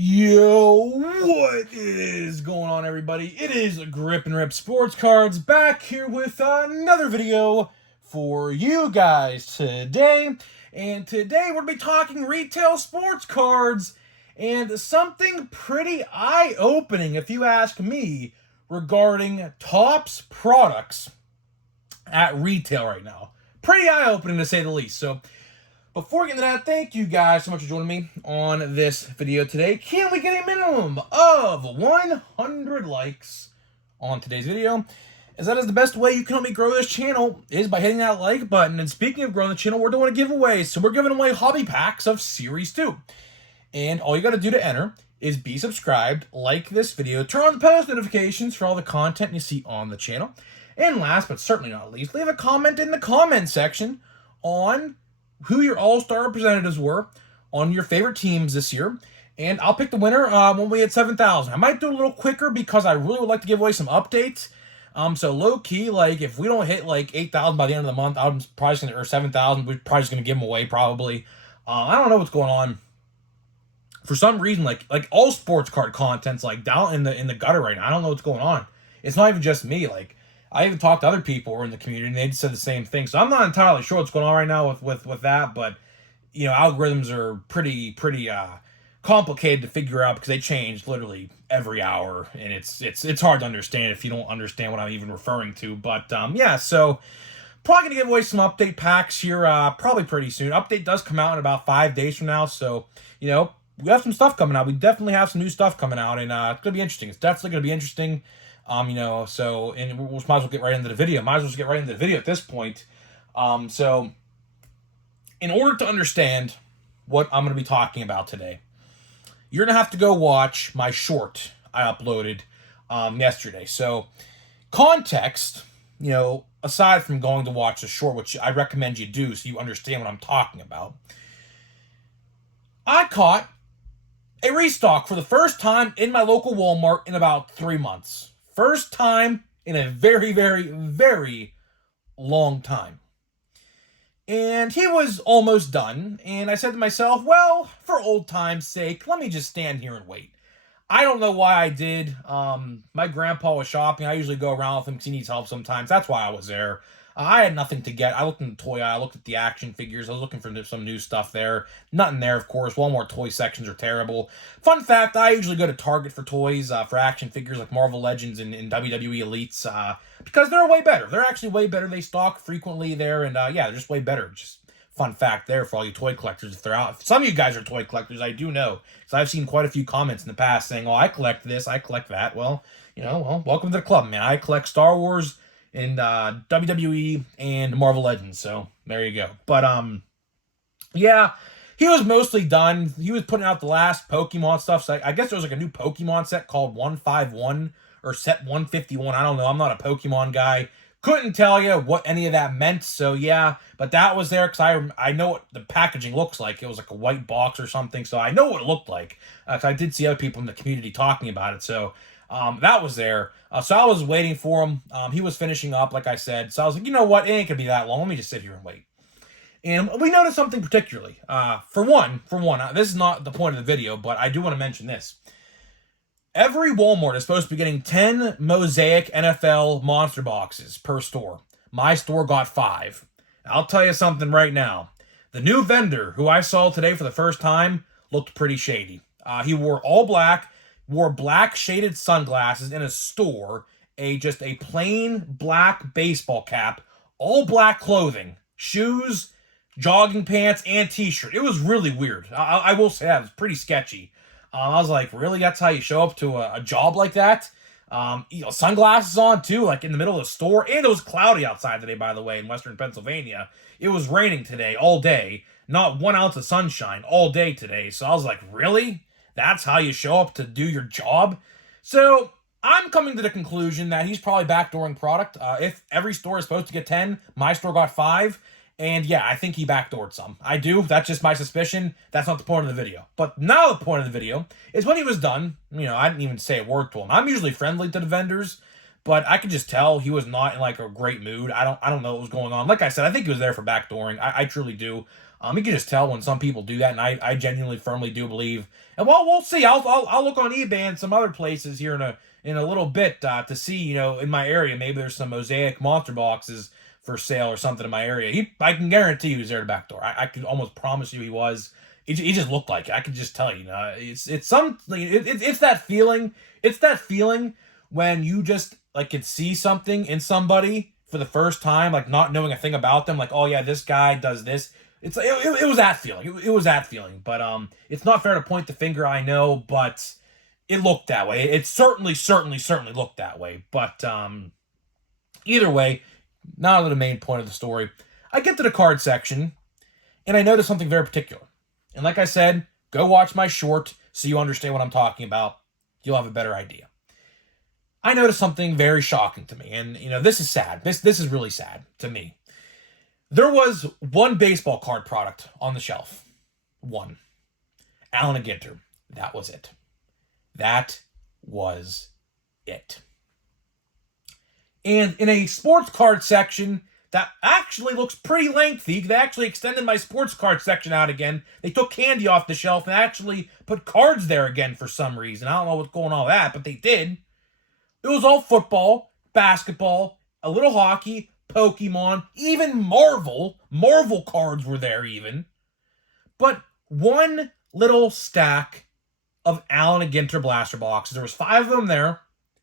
Yo, what is going on, everybody? It is Grip and Rip Sports Cards back here with another video for you guys today. And today we're going to be talking retail sports cards and something pretty eye-opening, if you ask me, regarding Topps products at retail right now. Pretty eye-opening to say the least. So, before we get into that, thank you guys so much for joining me on this video today. Can we get a minimum of 100 likes on today's video? As that is the best way you can help me grow this channel, is by hitting that like button. And speaking of growing the channel, we're doing a giveaway. So we're giving away hobby packs of Series 2. And all you got to do to enter is be subscribed, like this video, turn on the post notifications for all the content you see on the channel. And last but certainly not least, leave a comment in the comment section on who your all-star representatives were on your favorite teams this year. And I'll pick the winner when we hit 7,000. I might do it a little quicker because I really would like to give away some updates. So low-key, like, if we don't hit, like, 8,000 by the end of the month, I'm probably just going to, or 7,000, we're probably just going to give them away, probably. I don't know what's going on. For some reason, like all sports card content's, like, down in the gutter right now. I don't know what's going on. It's not even just me, like, I even talked to other people who are in the community, and they said the same thing. So I'm not entirely sure what's going on right now with that, but, you know, algorithms are pretty complicated to figure out because they change literally every hour, and it's hard to understand if you don't understand what I'm even referring to. But yeah, so probably gonna give away some update packs here probably pretty soon. Update does come out in about 5 days from now, so you know we have some stuff coming out. We definitely have some new stuff coming out, and it's gonna be interesting. It's definitely gonna be interesting. You know, so, and we might as well get right into the video. Might as well just get right into the video at this point. So, in order to understand what I'm going to be talking about today, you're going to have to go watch my short I uploaded yesterday. So, context, you know, aside from going to watch the short, which I recommend you do so you understand what I'm talking about, I caught a restock for the first time in my local Walmart in about 3 months. First time in a very, very, very long time. And he was almost done, and I said to myself, well, for old time's sake, let me just stand here and wait. I don't know why I did. My grandpa was shopping. I usually go around with him because he needs help sometimes. That's why I was there. I had nothing to get. I looked in the toy aisle. I looked at the action figures. I was looking for some new stuff there. Nothing there, of course. Walmart toy sections are terrible. Fun fact, I usually go to Target for toys, for action figures like Marvel Legends and WWE Elites, because they're way better. They're actually way better. They stock frequently there, and yeah, they're just way better. Just fun fact there for all you toy collectors if they're out. If some of you guys are toy collectors, I do know. So I've seen quite a few comments in the past saying, oh, I collect this, I collect that. Well, you know, well, welcome to the club, man. I collect Star Wars and WWE and Marvel Legends, so there you go. But yeah, he was mostly done. He was putting out the last Pokemon stuff, so I guess there was like a new Pokemon set called 151 or set 151. I don't know. I'm not a Pokemon guy. Couldn't tell you what any of that meant, so yeah. But that was there because I know what the packaging looks like. It was like a white box or something, so I know what it looked like. Cause I did see other people in the community talking about it, so that was there. So I was waiting for him. He was finishing up, like I said. So I was like, you know what? It ain't going to be that long. Let me just sit here and wait. And we noticed something particularly. For one, this is not the point of the video, but I do want to mention this. Every Walmart is supposed to be getting 10 Mosaic NFL monster boxes per store. My store got 5. I'll tell you something right now. The new vendor, who I saw today for the first time, looked pretty shady. He wore all black, wore black shaded sunglasses in a store, just a plain black baseball cap, all black clothing, shoes, jogging pants, and t-shirt. It was really weird. I will say that. It was pretty sketchy. I was like, really? That's how you show up to a job like that? You know, sunglasses on too, like in the middle of the store. And it was cloudy outside today, by the way, in western Pennsylvania. It was raining today all day. Not 1 ounce of sunshine all day today. So I was like, really? That's how you show up to do your job? So I'm coming to the conclusion that he's probably backdooring product. If every store is supposed to get 10, my store got 5. And yeah, I think he backdoored some. I do. That's just my suspicion. That's not the point of the video. But now the point of the video is when he was done. You know, I didn't even say a word to him. I'm usually friendly to the vendors, but I could just tell he was not in like a great mood. I don't know what was going on. Like I said, I think he was there for backdooring. I truly do. You can just tell when some people do that, and I genuinely, firmly do believe. And well, we'll see. I'll look on eBay and some other places here in a little bit to see, in my area, maybe there's some Mosaic monster boxes for sale or something in my area. I can guarantee he was there at the back door. I could almost promise you he was. He just looked like it. I could just tell you. It's that feeling. It's that feeling when you just like can see something in somebody for the first time, like not knowing a thing about them. Like, oh yeah, this guy does this. It was that feeling. It was that feeling. But it's not fair to point the finger. I know, but it looked that way. It certainly looked that way. But either way, not the main point of the story. I get to the card section, and I notice something very particular. And like I said, go watch my short so you understand what I'm talking about. You'll have a better idea. I noticed something very shocking to me, and this is sad. This is really sad to me. There was one baseball card product on the shelf. One. Allen & Ginter. That was it. That was it. And in a sports card section that actually looks pretty lengthy, they actually extended my sports card section out again. They took candy off the shelf and actually put cards there again for some reason. I don't know what's going on with that, but they did. It was all football, basketball, a little hockey, Pokemon, even Marvel. Marvel cards were there even. But one little stack of Allen & Ginter blaster boxes. There was 5 of them there,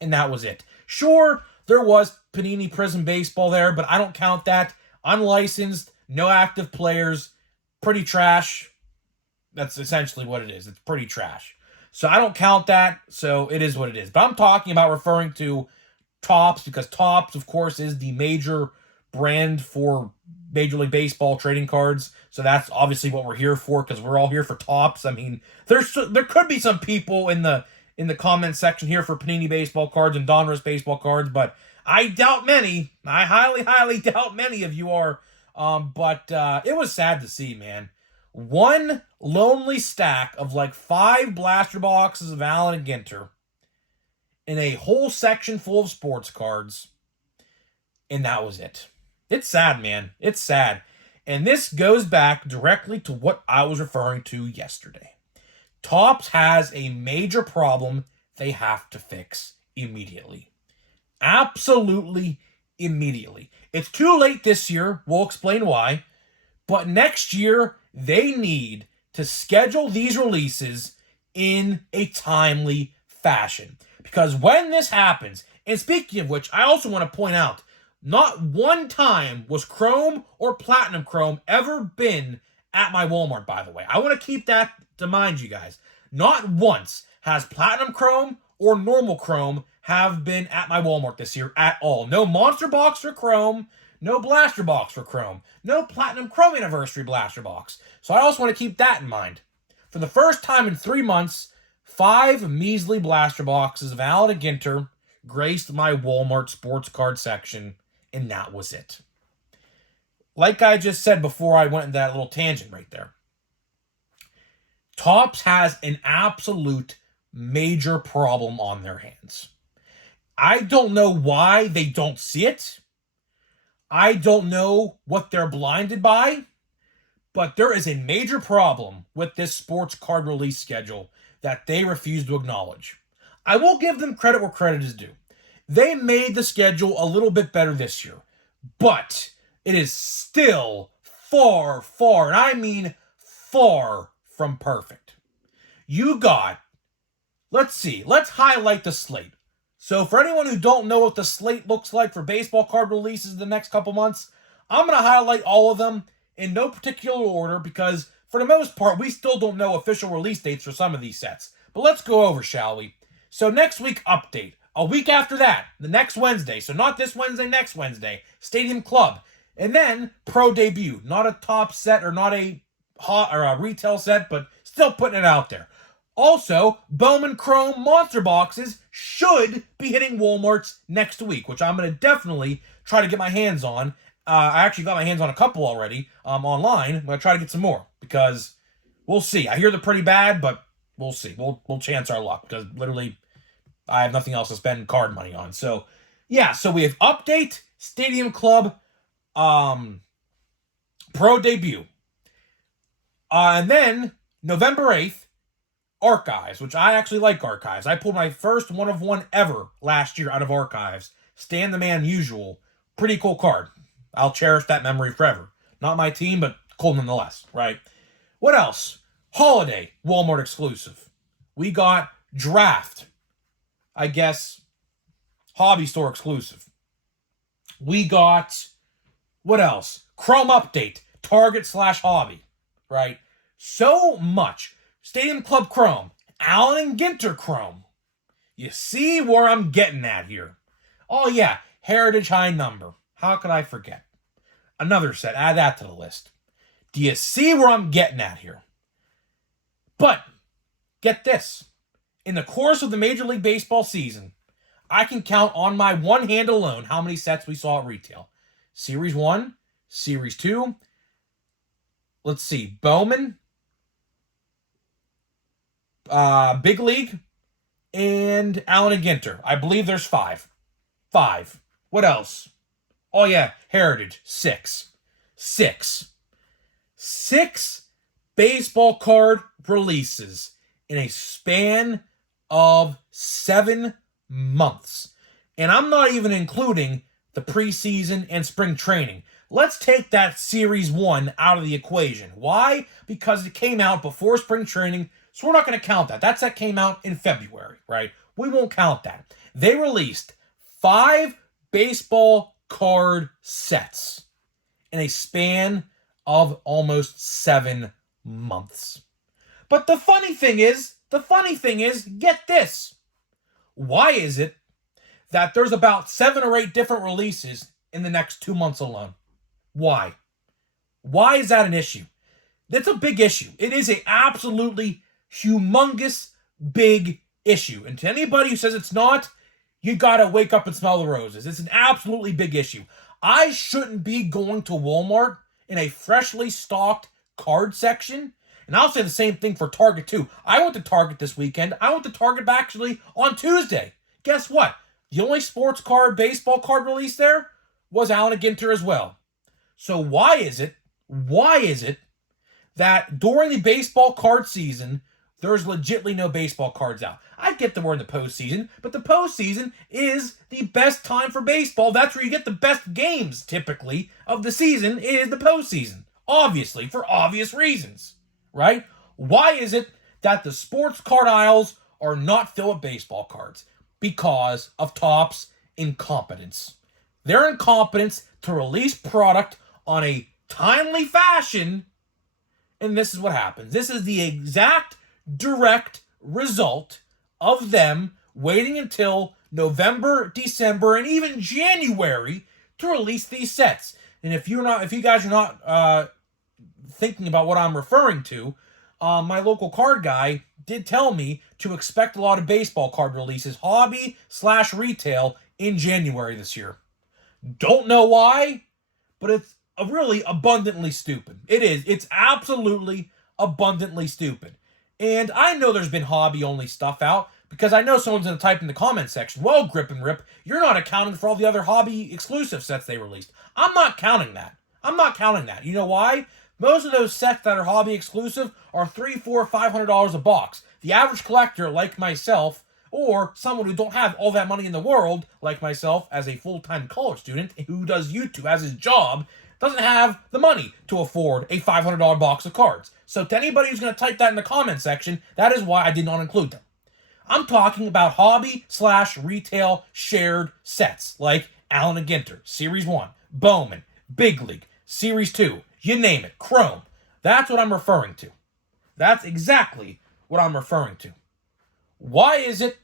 and that was it. Sure, there was Panini Prism Baseball there, but I don't count that. Unlicensed, no active players, pretty trash. That's essentially what it is. It's pretty trash. So I don't count that, so it is what it is. But I'm talking about referring to Topps, because Topps, of course, is the major brand for Major League Baseball trading cards. So that's obviously what we're here for, because we're all here for Topps. I mean, there could be some people in the comment section here for Panini baseball cards and Donruss baseball cards, but I doubt many. I highly doubt many of you are. But it was sad to see, man. One lonely stack of like 5 blaster boxes of Allen & Ginter in a whole section full of sports cards, and that was it. It's sad, man. It's sad. And this goes back directly to what I was referring to yesterday. Topps has a major problem they have to fix immediately. Absolutely immediately. It's too late this year. We'll explain why. But next year, they need to schedule these releases in a timely fashion. Because when this happens, and speaking of which, I also want to point out, not one time was Chrome or Platinum Chrome ever been at my Walmart, by the way. I want to keep that to mind, you guys. Not once has Platinum Chrome or Normal Chrome have been at my Walmart this year at all. No Monster Box for Chrome, no Blaster Box for Chrome, no Platinum Chrome Anniversary Blaster Box. So I also want to keep that in mind. For the first time in 3 months, 5 measly blaster boxes of Allen & Ginter graced my Walmart sports card section, and that was it. Like I just said before I went into that little tangent right there, Topps has an absolute major problem on their hands. I don't know why they don't see it. I don't know what they're blinded by, but there is a major problem with this sports card release schedule that they refuse to acknowledge. I will give them credit where credit is due. They made the schedule a little bit better this year, but it is still far, and I mean far from perfect. You got, let's highlight the slate. So for anyone who don't know what the slate looks like for baseball card releases in the next couple months, I'm going to highlight all of them in no particular order because for the most part, we still don't know official release dates for some of these sets. But let's go over, shall we? So next week, update. A week after that, the next Wednesday. So not this Wednesday, next Wednesday. Stadium Club. And then Pro Debut. Not a top set or not a hot or a retail set, but still putting it out there. Also, Bowman Chrome Monster Boxes should be hitting Walmart's next week, which I'm going to definitely try to get my hands on. I actually got my hands on a couple already online. I'm going to try to get some more because we'll see. I hear they're pretty bad, but we'll see. We'll chance our luck because literally I have nothing else to spend card money on. So, yeah. So we have Update, Stadium Club, Pro Debut. And then November 8th, Archives, which I actually like Archives. I pulled my first one of one ever last year out of Archives. Stan the Man Usual. Pretty cool card. I'll cherish that memory forever. Not my team, but cool nonetheless, right? What else? Holiday, Walmart exclusive. We got Draft. I guess hobby store exclusive. We got, what else? Chrome Update, Target / hobby, right? So much. Stadium Club Chrome, Allen and Ginter Chrome. You see where I'm getting at here. Oh yeah, Heritage High Number. How could I forget? Another set, add that to the list. Do you see where I'm getting at here? But, get this. In the course of the Major League Baseball season, I can count on my one hand alone how many sets we saw at retail. Series 1, Series 2, let's see, Bowman, Big League, and Allen and Ginter. I believe there's 5. 5. What else? Oh yeah, Heritage. 6. 6. 6 baseball card releases in a span of 7 months. And I'm not even including the preseason and spring training. Let's take that Series 1 out of the equation. Why? Because it came out before spring training, so we're not going to count that. That set came out in February, right? We won't count that. They released 5 baseball card sets in a span of almost 7 months. But the funny thing is, get this. Why is it that there's about 7 or 8 different releases in the next 2 months alone? Why? Why is that an issue? That's a big issue. It is an absolutely humongous big issue. And to anybody who says it's not, you gotta wake up and smell the roses. It's an absolutely big issue. I shouldn't be going to Walmart in a freshly stocked card section. And I'll say the same thing for Target too. I went to Target this weekend. I went to Target actually on Tuesday. Guess what? The only sports card, baseball card release there was Allen Ginter as well. So why is it that during the baseball card season, there's legitly no baseball cards out? I get that we're in the postseason, but the postseason is the best time for baseball. That's where you get the best games, typically, of the season is the postseason. Obviously, for obvious reasons, right? Why is it that the sports card aisles are not filled with baseball cards? Because of Topps incompetence. Their incompetence to release product on a timely fashion, and this is what happens. This is the exact direct result of them waiting until November, December, and even January to release these sets. And if you guys are not thinking about what I'm referring to, my local card guy did tell me to expect a lot of baseball card releases, hobby / retail, in January this year. Don't know why, but it's really abundantly stupid. It is. It's absolutely abundantly stupid. And I know there's been hobby-only stuff out, because I know someone's going to type in the comment section, well, Grip and Rip, you're not accounting for all the other hobby-exclusive sets they released. I'm not counting that. You know why? Most of those sets that are hobby-exclusive are $300, $400, $500 a box. The average collector, like myself, or someone who don't have all that money in the world, like myself, as a full-time college student who does YouTube as his job, doesn't have the money to afford a $500 box of cards. So to anybody who's going to type that in the comment section, that is why I did not include them. I'm talking about hobby / retail shared sets, like Allen and Ginter, Series 1, Bowman, Big League, Series 2, you name it, Chrome. That's what I'm referring to. That's exactly what I'm referring to. Why is it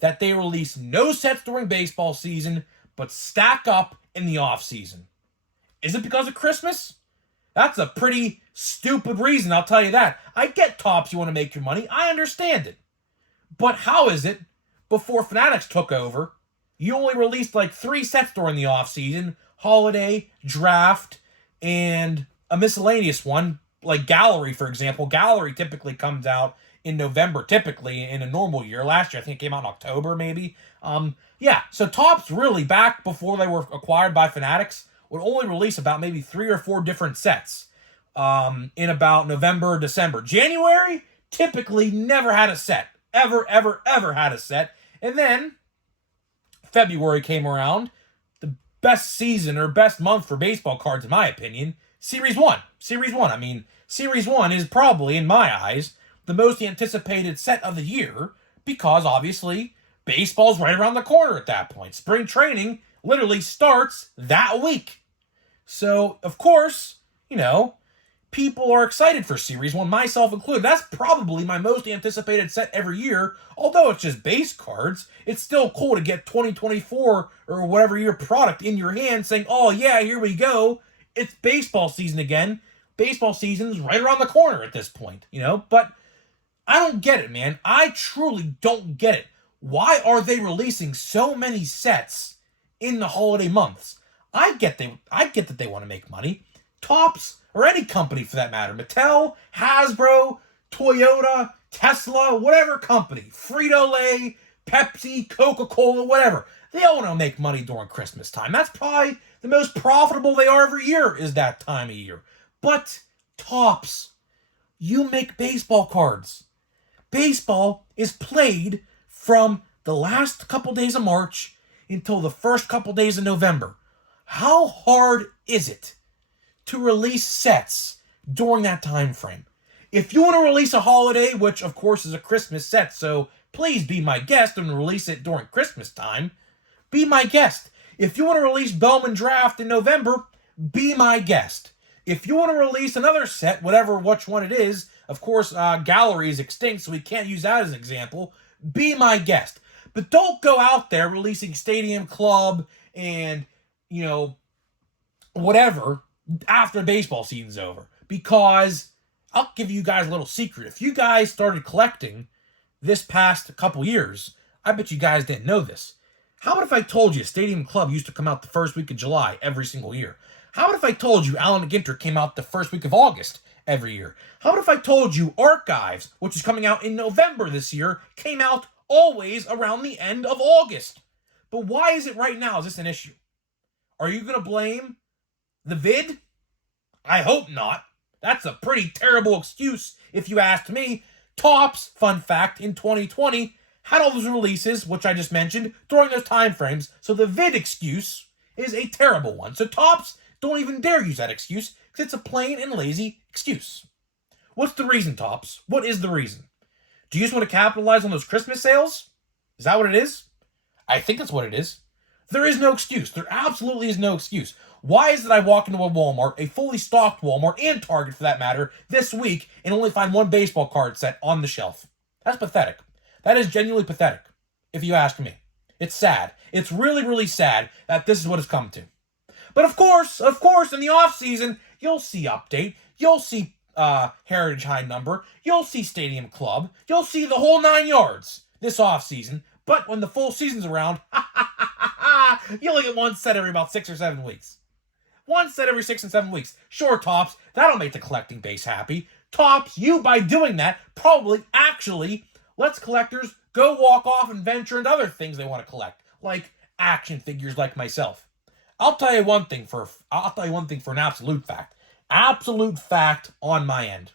that they release no sets during baseball season, but stack up in the off season? Is it because of Christmas? That's a pretty stupid reason, I'll tell you that. I get Topps, you want to make your money. I understand it. But how is it, before Fanatics took over, you only released like 3 sets during the offseason, Holiday, Draft, and a miscellaneous one, like Gallery, for example. Gallery typically comes out in November, typically, in a normal year. Last year, I think it came out in October, maybe. So Topps really, back before they were acquired by Fanatics, would only release about maybe 3 or 4 different sets. in about November, December. January, typically never had a set. Ever, ever, ever had a set. And then February came around. The best season or best month for baseball cards, in my opinion, Series 1. Series 1. I mean, Series 1 is probably, in my eyes, the most anticipated set of the year because, obviously, baseball's right around the corner at that point. Spring training literally starts that week. So, of course, people are excited for Series 1, myself included. That's probably my most anticipated set every year. Although it's just base cards, it's still cool to get 2024 or whatever year product in your hand saying, oh yeah, here we go. It's baseball season again. Baseball season's right around the corner at this point, But I don't get it, man. I truly don't get it. Why are they releasing so many sets in the holiday months? I get that they want to make money. Topps, or any company for that matter, Mattel, Hasbro, Toyota, Tesla, whatever company, Frito-Lay, Pepsi, Coca-Cola, whatever, they all want to make money during Christmas time. That's probably the most profitable they are every year is that time of year. But Topps, you make baseball cards. Baseball is played from the last couple days of March until the first couple days of November. How hard is it to release sets during that time frame? If you want to release a holiday, which of course is a Christmas set, so please be my guest and release it during Christmas time, be my guest. If you want to release Bowman Draft in November, be my guest. If you want to release another set, which one it is, of course, Gallery is extinct, so we can't use that as an example, be my guest. But don't go out there releasing Stadium Club and, whatever after baseball season's over. Because I'll give you guys a little secret. If you guys started collecting this past couple years, I bet you guys didn't know this. How about if I told you Stadium Club used to come out the first week of July every single year? How about if I told you Allen McGinter came out the first week of August every year? How about if I told you Archives, which is coming out in November this year, came out always around the end of August? But why is it right now? Is this an issue? Are you going to blame the vid? I hope not. That's a pretty terrible excuse if you asked me. Topps, fun fact, in 2020 had all those releases, which I just mentioned, during those time frames, so the vid excuse is a terrible one. So Topps, don't even dare use that excuse, because it's a plain and lazy excuse. What's the reason, Topps? What is the reason? Do you just want to capitalize on those Christmas sales? Is that what it is? I think that's what it is. There is no excuse. There absolutely is no excuse. Why is it I walk into a Walmart, a fully stocked Walmart, and Target for that matter, this week, and only find one baseball card set on the shelf? That's pathetic. That is genuinely pathetic, if you ask me. It's sad. It's really, really sad that this is what it's come to. But of course, in the off-season, you'll see Update, you'll see Heritage High Number, you'll see Stadium Club, you'll see the whole 9 yards this off-season. But when the full season's around, you only get one set every about 6 or 7 weeks. One set every 6 and 7 weeks. Sure, Topps, that'll make the collecting base happy. Topps, you, by doing that, probably actually lets collectors go walk off and venture into other things they want to collect, like action figures like myself. I'll tell you one thing for an absolute fact. Absolute fact on my end.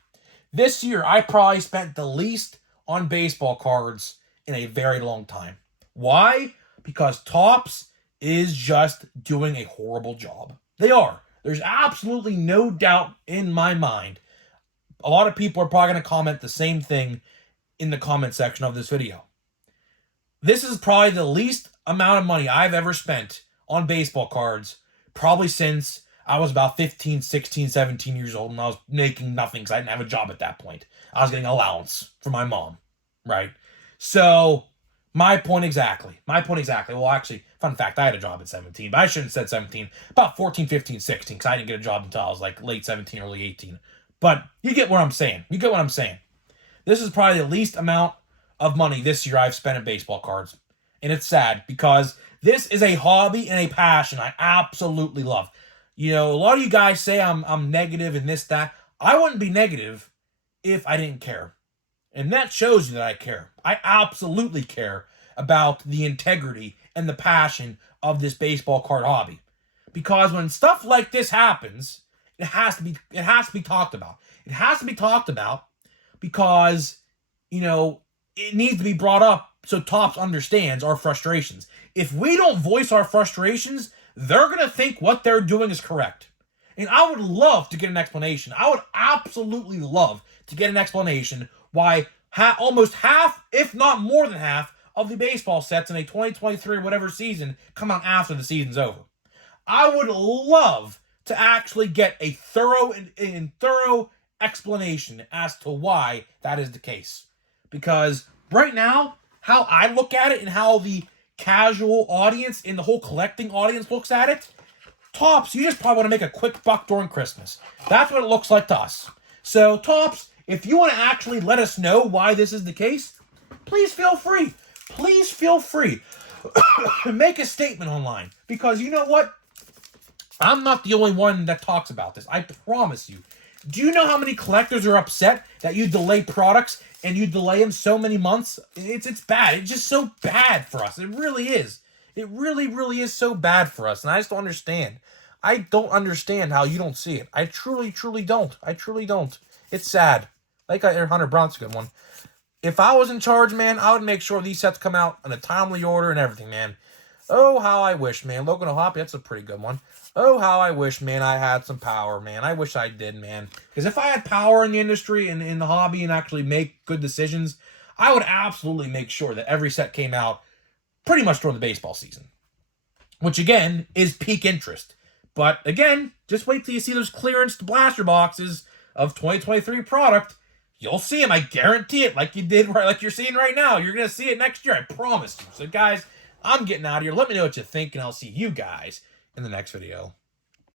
This year, I probably spent the least on baseball cards in a very long time. Why? Because Topps is just doing a horrible job. They are. There's absolutely no doubt in my mind. A lot of people are probably going to comment the same thing in the comment section of this video. This is probably the least amount of money I've ever spent on baseball cards, probably since I was about 15, 16, 17 years old, and I was making nothing because I didn't have a job at that point. I was getting allowance from my mom, right? So, my point exactly. Well, actually, fun fact, I had a job at 17, but I shouldn't have said 17. About 14, 15, 16, because I didn't get a job until I was like late 17, early 18. But you get what I'm saying. This is probably the least amount of money this year I've spent in baseball cards. And it's sad because this is a hobby and a passion I absolutely love. A lot of you guys say I'm negative and this, that. I wouldn't be negative if I didn't care. And that shows you that I care. I absolutely care about the integrity and the passion of this baseball card hobby. Because when stuff like this happens, It has to be talked about. It has to be talked about because, it needs to be brought up so Topps understands our frustrations. If we don't voice our frustrations, they're going to think what they're doing is correct. And I would love to get an explanation. I would absolutely love to get an explanation why almost half, if not more than half, of the baseball sets in a 2023 whatever season come out after the season's over. I would love to actually get a thorough explanation as to why that is the case. Because right now, how I look at it and how the casual audience and the whole collecting audience looks at it, Topps, you just probably want to make a quick buck during Christmas. That's what it looks like to us. So, Topps, if you want to actually let us know why this is the case, please feel free. Please feel free. Make a statement online. Because you know what? I'm not the only one that talks about this. I promise you. Do you know how many collectors are upset that you delay products and you delay them so many months? It's bad. It's just so bad for us. It really is. It really, really is so bad for us. And I just don't understand. I don't understand how you don't see it. I truly, truly don't. I truly don't. It's sad. Like Hunter Brown's a good one. If I was in charge, man, I would make sure these sets come out in a timely order and everything, man. Oh, how I wish, man. Logan O'Hoppe, that's a pretty good one. Oh, how I wish, man, I had some power, man. I wish I did, man. Because if I had power in the industry and in the hobby and actually make good decisions, I would absolutely make sure that every set came out pretty much during the baseball season. Which, again, is peak interest. But, again, just wait till you see those clearance blaster boxes of 2023 product. You'll see them, I guarantee it, like you're seeing right now. You're going to see it next year, I promise you. So, guys, I'm getting out of here. Let me know what you think, and I'll see you guys in the next video.